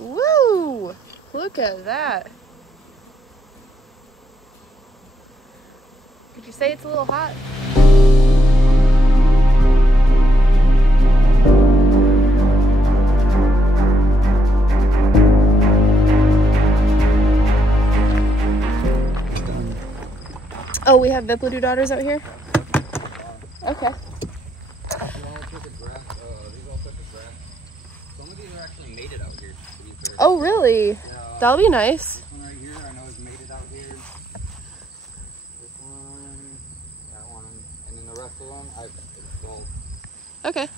Woo! Look at that. Could you say it's a little hot? Oh, we have Viplododaughters out here? Okay. Some of these are actually mated out here. Oh, really? That'll be nice. This one right here, I know is mated out here. This one, that one, and then the rest of them, I won't. Okay.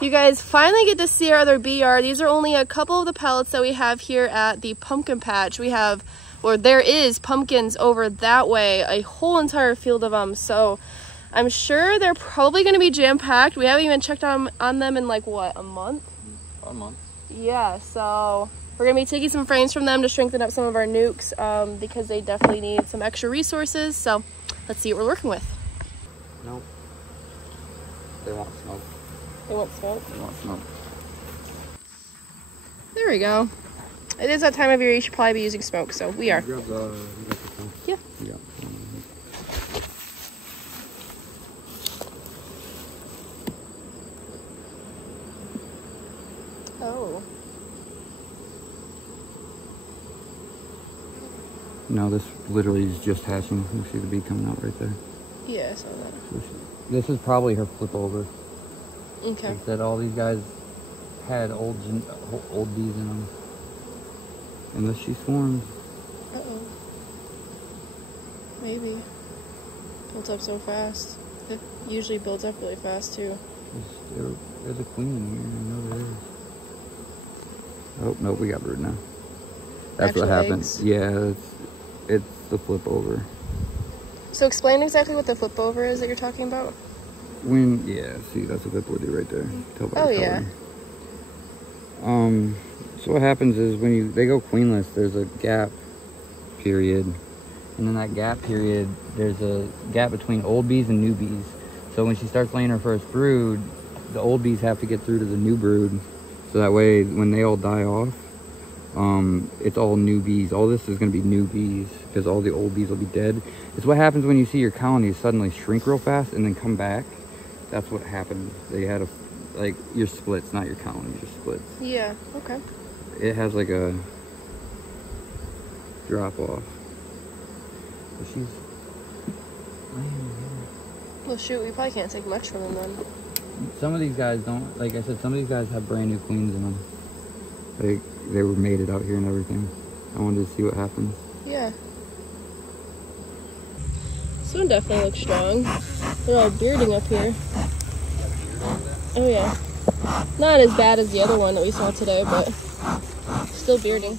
You guys finally get to see our other bee yard. These are only a couple of the pellets that we have here at the pumpkin patch. We have, or there is pumpkins over that way, a whole entire field of them. So I'm sure they're probably going to be jam-packed. We haven't even checked on them in like, what, a month? A month. Yeah, so we're going to be taking some frames from them to strengthen up some of our nukes because they definitely need some extra resources. So let's see what we're working with. Nope. They want smoke. They want smoke? They want smoke. There we go. It is that time of year you should probably be using smoke, so we are. You got Yeah. Yeah. Oh. No, this literally is just hatching. You see the bee coming out right there. Yeah, I saw that. This is probably her flip over. Okay. Like that all these guys had old bees in them. Unless she swarms. Uh-oh. Maybe. Builds up so fast. It usually builds up really fast, too. There's a queen in here. I know there is. Oh, no, we got brood now. That's Actual what happens. eggs. Yeah, it's the flip over. So explain exactly what the flip over is that you're talking about. Yeah, see, that's what Viplo do right there. Tell by the yeah. color. So what happens is when they go queenless, there's a gap period. And in that gap period, there's a gap between old bees and new bees. So when she starts laying her first brood, the old bees have to get through to the new brood. So that way, when they all die off, it's all new bees. All this is going to be new bees because all the old bees will be dead. It's what happens when you see your colonies suddenly shrink real fast and then come back. That's what happened. They had like your splits, not your colonies, your splits. Yeah, okay. It has like a drop off. But she's laying here. Well, shoot, we probably can't take much from them then. Some of these guys don't, like I said, some of these guys have brand new queens in them. Like, they were mated out here and everything. I wanted to see what happens. Yeah. This one definitely looks strong. They're all bearding up here. Oh yeah. Not as bad as the other one that we saw today, but still bearding.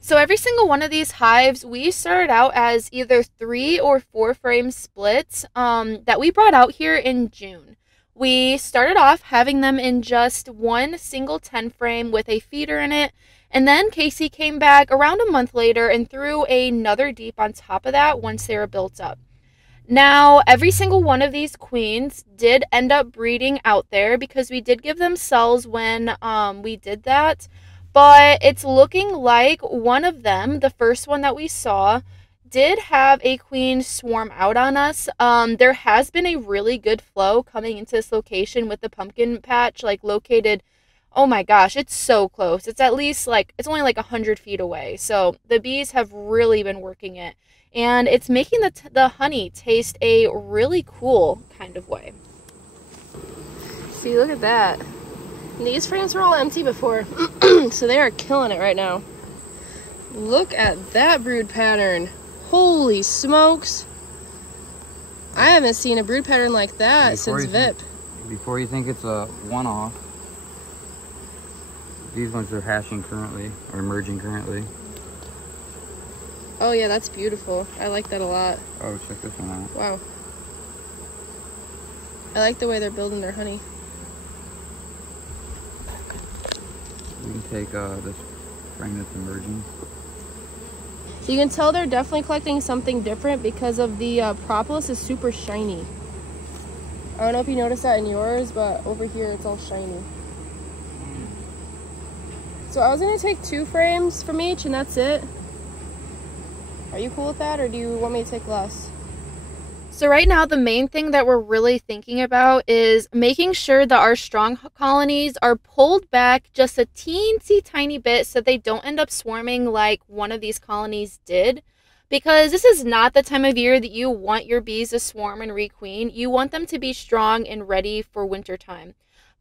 So every single one of these hives, we started out as either 3 or 4 frame splits that we brought out here in June. We started off having them in just one single 10 frame with a feeder in it. And then Casey came back around a month later and threw another deep on top of that once they were built up. Now, every single one of these queens did end up breeding out there because we did give them cells when we did that. But it's looking like one of them, the first one that we saw, did have a queen swarm out on us. There has been a really good flow coming into this location with the pumpkin patch, like located, oh my gosh, it's so close. It's at least like, it's only like 100 feet away. So the bees have really been working it. And it's making the honey taste a really cool kind of way. See, look at that. And these frames were all empty before, so they are killing it right now. Look at that brood pattern. Holy smokes. I haven't seen a brood pattern like that since VIP. Before you think it's a one-off, these ones are hatching currently, or emerging currently. Oh yeah, that's beautiful. I like that a lot. Oh, check this one out. Wow. I like the way they're building their honey. We can take this frame that's emerging. You can tell they're definitely collecting something different because of the propolis is super shiny. I don't know if you noticed that in yours, but over here it's all shiny. So I was gonna take 2 frames from each and that's it. Are you cool with that, or do you want me to take less? So right now, the main thing that we're really thinking about is making sure that our strong colonies are pulled back just a teensy tiny bit so they don't end up swarming like one of these colonies did. Because this is not the time of year that you want your bees to swarm and requeen. You want them to be strong and ready for wintertime.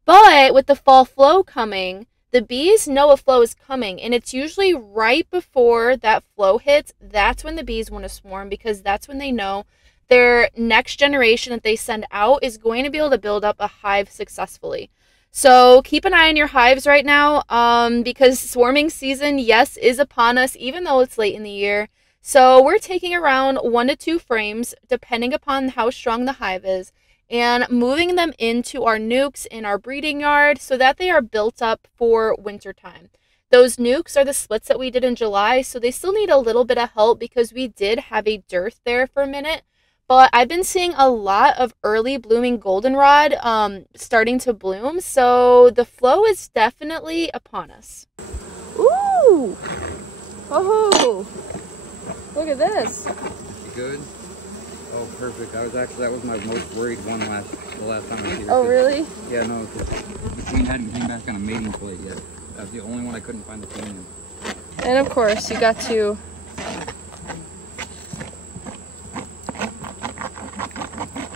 But with the fall flow coming, the bees know a flow is coming, and it's usually right before that flow hits. That's when the bees want to swarm, because that's when they know their next generation that they send out is going to be able to build up a hive successfully. So keep an eye on your hives right now, because swarming season, yes, is upon us, even though it's late in the year. So we're taking around 1 to 2 frames, depending upon how strong the hive is, and moving them into our nukes in our breeding yard so that they are built up for wintertime. Those nukes are the splits that we did in July, so they still need a little bit of help because we did have a dearth there for a minute. But I've been seeing a lot of early blooming goldenrod starting to bloom, so the flow is definitely upon us. Ooh! Oh! Look at this. You good? Oh, perfect. That was my most worried one the last time I was here. Oh, really? Yeah, no, because the queen hadn't came back on a mating flight yet. That was the only one I couldn't find the queen in. And of course, you got to...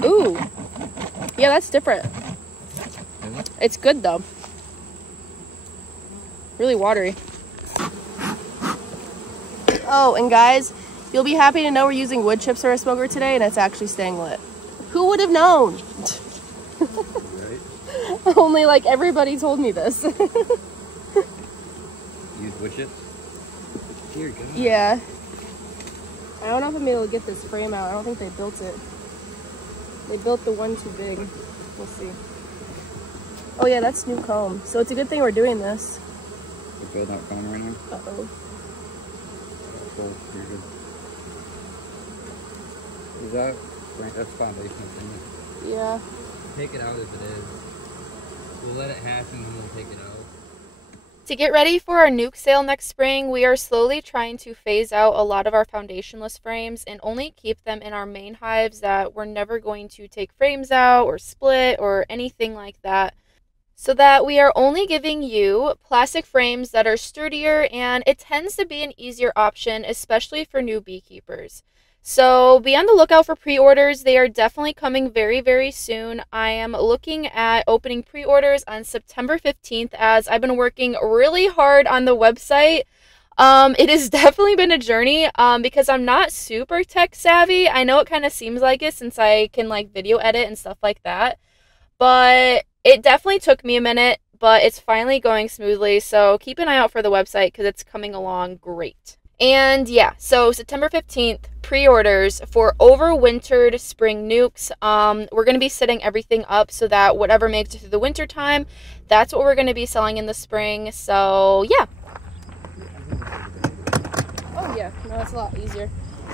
Ooh. Yeah, that's different. It's good though. Really watery. Oh, and guys, you'll be happy to know we're using wood chips for our smoker today, and it's actually staying lit. Who would have known? Right? Only like everybody told me this. Use wood chips? Dear God. Yeah. I don't know if I'm able to get this frame out. I don't think they built it. They built the one too big. We'll see. Oh yeah, that's new comb. So it's a good thing we're doing this. We're building out comb right now. Uh-oh. Cool. You're good. Is that right? That's foundation thing. Yeah. Take it out if it is. We'll let it hatch and then we'll take it out. To get ready for our nuke sale next spring, we are slowly trying to phase out a lot of our foundationless frames and only keep them in our main hives that we're never going to take frames out or split or anything like that, so that we are only giving you plastic frames that are sturdier, and it tends to be an easier option, especially for new beekeepers. So be on the lookout for pre-orders. They are definitely coming very, very soon. I am looking at opening pre-orders on September 15th as I've been working really hard on the website. It has definitely been a journey because I'm not super tech savvy. I know it kind of seems like it since I can like video edit and stuff like that. But it definitely took me a minute, but it's finally going smoothly. So keep an eye out for the website because it's coming along great. And yeah, so September 15th, pre-orders for overwintered spring nukes. We're going to be setting everything up so that whatever makes it through the winter time, that's what we're going to be selling in the spring. So yeah. Oh yeah, no, it's a lot easier.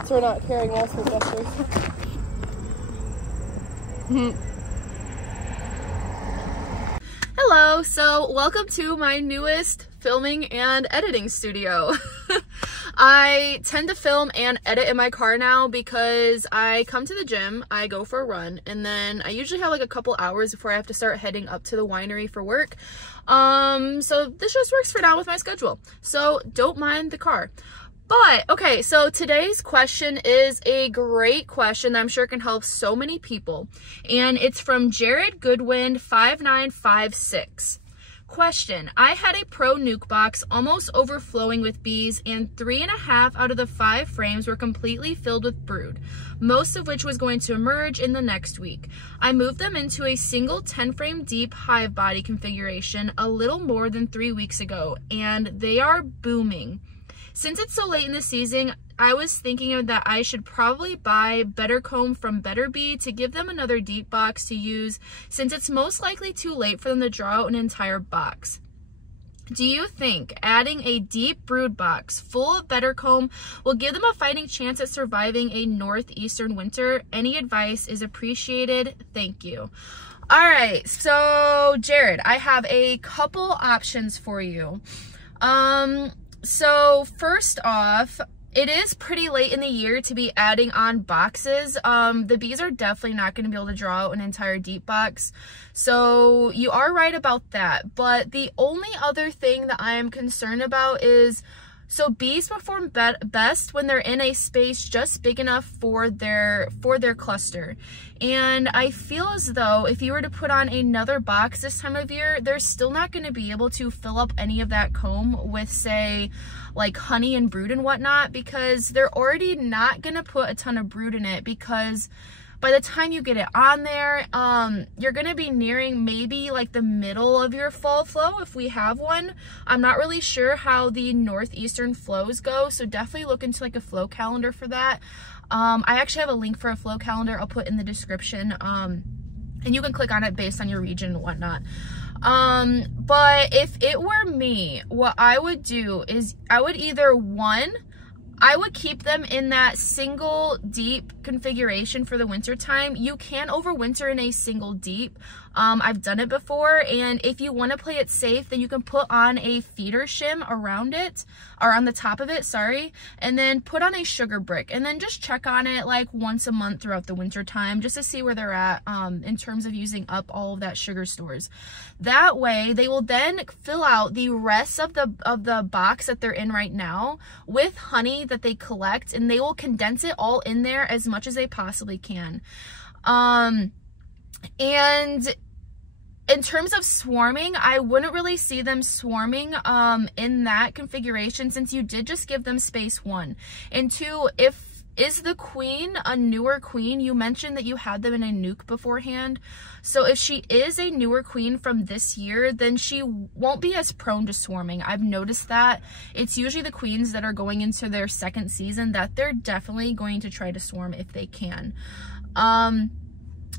So we're not carrying multiple gestures. Hello, so welcome to my newest filming and editing studio. I tend to film and edit in my car now because I come to the gym, I go for a run, and then I usually have like a couple hours before I have to start heading up to the winery for work. So this just works for now with my schedule. So don't mind the car. But, okay, so today's question is a great question that I'm sure can help so many people. And it's from Jared Goodwin 5956. Question: I had a pro nuke box almost overflowing with bees, and 3.5 out of the 5 frames were completely filled with brood, most of which was going to emerge in the next week. I moved them into a single 10 frame deep hive body configuration a little more than 3 weeks ago, and they are booming. Since it's so late in the season, I was thinking that I should probably buy better comb from Better Bee to give them another deep box to use, since it's most likely too late for them to draw out an entire box. Do you think adding a deep brood box full of better comb will give them a fighting chance at surviving a northeastern winter? Any advice is appreciated. Thank you. All right, so Jared, I have a couple options for you. So first off, it is pretty late in the year to be adding on boxes. The bees are definitely not going to be able to draw out an entire deep box. So you are right about that. But the only other thing that I am concerned about is, so bees perform best when they're in a space just big enough for their cluster. And I feel as though if you were to put on another box this time of year, they're still not going to be able to fill up any of that comb with, say, like honey and brood and whatnot, because they're already not going to put a ton of brood in it, because by the time you get it on there, you're going to be nearing maybe like the middle of your fall flow if we have one. I'm not really sure how the northeastern flows go, so definitely look into like a flow calendar for that. I actually have a link for a flow calendar I'll put in the description, and you can click on it based on your region and whatnot. But if it were me, what I would do is I would either, one, I would keep them in that single deep configuration for the winter time. You can overwinter in a single deep. I've done it before, and if you want to play it safe, then you can put on a feeder shim around it, or on the top of it, sorry, and then put on a sugar brick, and then just check on it like once a month throughout the winter time, just to see where they're at in terms of using up all of that sugar stores. That way, they will then fill out the rest of the box that they're in right now with honey that they collect, and they will condense it all in there as much as they possibly can. And in terms of swarming, I wouldn't really see them swarming in that configuration, since you did just give them space, one. And two, is the queen a newer queen? You mentioned that you had them in a nuke beforehand. So if she is a newer queen from this year, then she won't be as prone to swarming. I've noticed that. It's usually the queens that are going into their second season that they're definitely going to try to swarm if they can.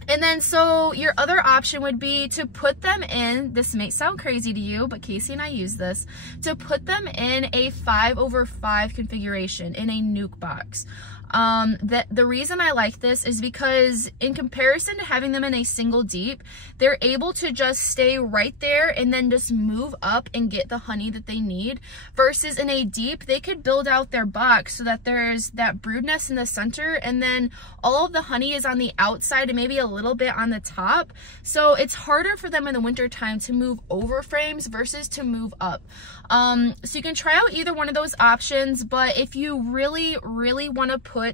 And then, so your other option would be to put them in, this may sound crazy to you, but Casey and I use this, to put them in a 5/5 configuration in a nuke box. The reason I like this is because in comparison to having them in a single deep, they're able to just stay right there and then just move up and get the honey that they need, versus in a deep, they could build out their box so that there's that brood nest in the center, and then all of the honey is on the outside and maybe a little bit on the top. So it's harder for them in the winter time to move over frames versus to move up. So you can try out either one of those options, but if you really want to put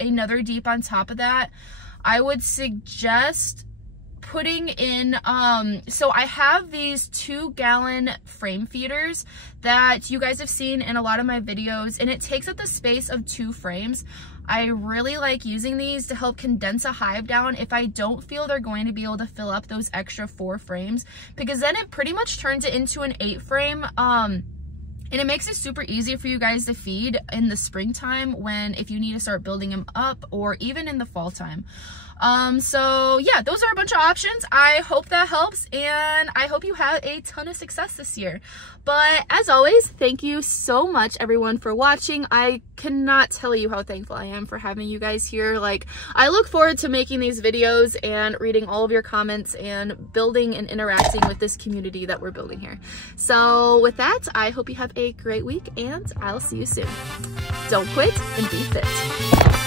another deep on top of that, I would suggest putting in, so I have these 2-gallon frame feeders that you guys have seen in a lot of my videos, and it takes up the space of 2 frames. I really like using these to help condense a hive down if I don't feel they're going to be able to fill up those extra 4 frames, because then it pretty much turns it into an 8 frame. And it makes it super easy for you guys to feed in the springtime, if you need to start building them up, or even in the fall time. So yeah, those are a bunch of options. I hope that helps, and I hope you have a ton of success this year. But as always, thank you so much everyone for watching. I cannot tell you how thankful I am for having you guys here. Like, I look forward to making these videos and reading all of your comments and building and interacting with this community that we're building here. So with that, I hope you have a great week, and I'll see you soon. Don't quit and be fit.